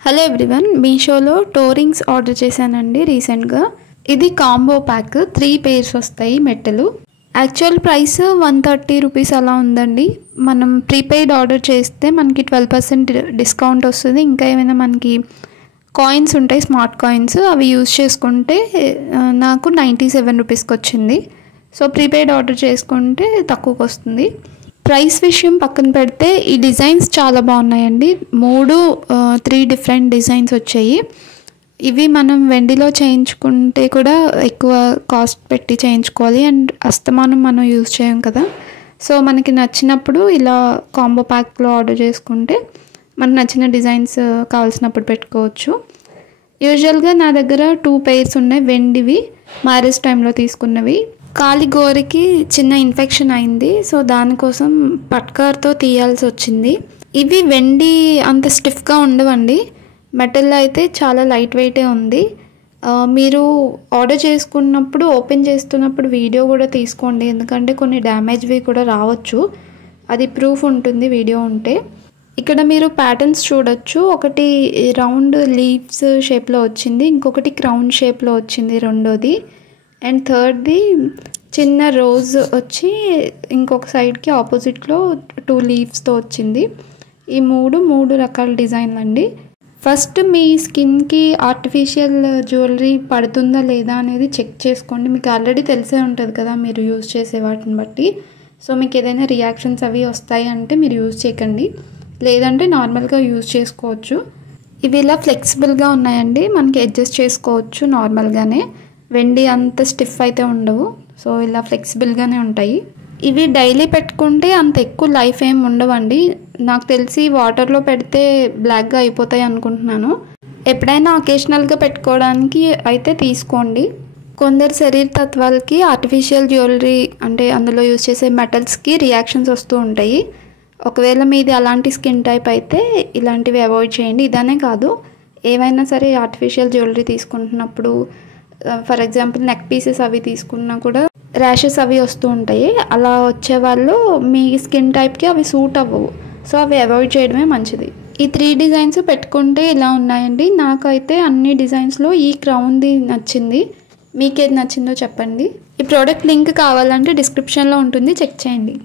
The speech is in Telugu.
హలో ఎవ్రీవన్, మీషోలో టోరింగ్స్ ఆర్డర్ చేశానండి రీసెంట్గా. ఇది కాంబో ప్యాక్, 3 పేర్స్ వస్తాయి మెట్టలు. యాక్చువల్ ప్రైస్ 130 రూపీస్ అలా ఉందండి. మనం ప్రీపెయిడ్ ఆర్డర్ చేస్తే మనకి 12% డిస్కౌంట్ వస్తుంది. ఇంకా ఏమైనా మనకి కాయిన్స్ ఉంటాయి, స్మార్ట్ కాయిన్స్, అవి యూజ్ చేసుకుంటే నాకు 97 రూపీస్కి వచ్చింది. సో ప్రీపెయిడ్ ఆర్డర్ చేసుకుంటే తక్కువకి వస్తుంది. ప్రైస్ విషయం పక్కన పెడితే ఈ డిజైన్స్ చాలా బాగున్నాయండి. 3 డిఫరెంట్ డిజైన్స్ వచ్చాయి. ఇవి మనం వెండిలో చేయించుకుంటే కూడా ఎక్కువ కాస్ట్ పెట్టి చేయించుకోవాలి, అండ్ అస్తమానం మనం యూజ్ చేయం కదా. సో మనకి నచ్చినప్పుడు ఇలా కాంబో ప్యాక్లో ఆర్డర్ చేసుకుంటే మనకు నచ్చిన డిజైన్స్ కావాల్సినప్పుడు పెట్టుకోవచ్చు. యూజువల్గా నా దగ్గర 2 పేర్స్ ఉన్నాయి, వెండివి, మ్యారేజ్ టైంలో తీసుకున్నవి. కాలి గోరికి చిన్న ఇన్ఫెక్షన్ అయింది, సో దానికోసం పట్కార్తో తీయాల్సి వచ్చింది. ఇవి వెండి అంత స్టిఫ్గా ఉండవండి, మెటల్లో అయితే చాలా లైట్ వెయిటే ఉంది. మీరు ఆర్డర్ చేసుకున్నప్పుడు ఓపెన్ చేస్తున్నప్పుడు వీడియో కూడా తీసుకోండి, ఎందుకంటే కొన్ని డ్యామేజ్వి కూడా రావచ్చు. అది ప్రూఫ్ ఉంటుంది వీడియో ఉంటే. ఇక్కడ మీరు ప్యాటర్న్స్ చూడొచ్చు. ఒకటి రౌండ్ లీవ్స్ షేప్లో వచ్చింది, ఇంకొకటి క్రౌన్ షేప్లో వచ్చింది రెండోది, అండ్ థర్డ్ది చిన్న రోజ్ వచ్చి ఇంకొక సైడ్కి ఆపోజిట్లో 2 లీవ్స్తో వచ్చింది. ఈ మూడు రకాల డిజైన్లు అండి. ఫస్ట్ మీ స్కిన్కి ఆర్టిఫిషియల్ జ్యువెలరీ పడుతుందా లేదా అనేది చెక్ చేసుకోండి. మీకు ఆల్రెడీ తెలిసే ఉంటుంది కదా మీరు యూజ్ చేసే వాటిని బట్టి. సో మీకు ఏదైనా రియాక్షన్స్ అవి వస్తాయి అంటే మీరు యూజ్ చేయకండి, లేదంటే నార్మల్గా యూజ్ చేసుకోవచ్చు. ఇవి ఇలా ఫ్లెక్సిబుల్గా ఉన్నాయండి, మనకి అడ్జస్ట్ చేసుకోవచ్చు నార్మల్గానే. వెండి అంత స్టిఫ్ అయితే ఉండవు, సో ఇలా ఫ్లెక్సిబుల్గానే ఉంటాయి. ఇవి డైలీ పెట్టుకుంటే అంత ఎక్కువ లైఫ్ ఏం ఉండవండి. నాకు తెలిసి వాటర్లో పెడితే బ్లాక్గా అయిపోతాయి అనుకుంటున్నాను. ఎప్పుడైనా అకేషనల్గా పెట్టుకోవడానికి అయితే తీసుకోండి. కొందరు శరీర తత్వాలకి ఆర్టిఫిషియల్ జ్యువెలరీ అంటే అందులో యూజ్ చేసే మెటల్స్కి రియాక్షన్స్ వస్తూ ఉంటాయి. ఒకవేళ మీది అలాంటి స్కిన్ టైప్ అయితే ఇలాంటివి అవాయిడ్ చేయండి. ఇదనే కాదు, ఏవైనా సరే ఆర్టిఫిషియల్ జ్యువెలరీ తీసుకుంటున్నప్పుడు, ఫర్ ఎగ్జాంపుల్ నెక్ పీసెస్ అవి తీసుకున్నా కూడా ర్యాషెస్ అవి వస్తూ ఉంటాయి. అలా వచ్చేవాళ్ళు మీ స్కిన్ టైప్కి అవి సూట్ అవ్వవు, సో అవి అవాయిడ్ చేయడమే మంచిది. ఈ 3 డిజైన్స్ పెట్టుకుంటే ఇలా ఉన్నాయండి. నాకైతే అన్ని డిజైన్స్లో ఈ క్రౌన్ది నచ్చింది. మీకేది నచ్చిందో చెప్పండి. ఈ ప్రోడక్ట్ లింక్ కావాలంటే డిస్క్రిప్షన్లో ఉంటుంది, చెక్ చేయండి.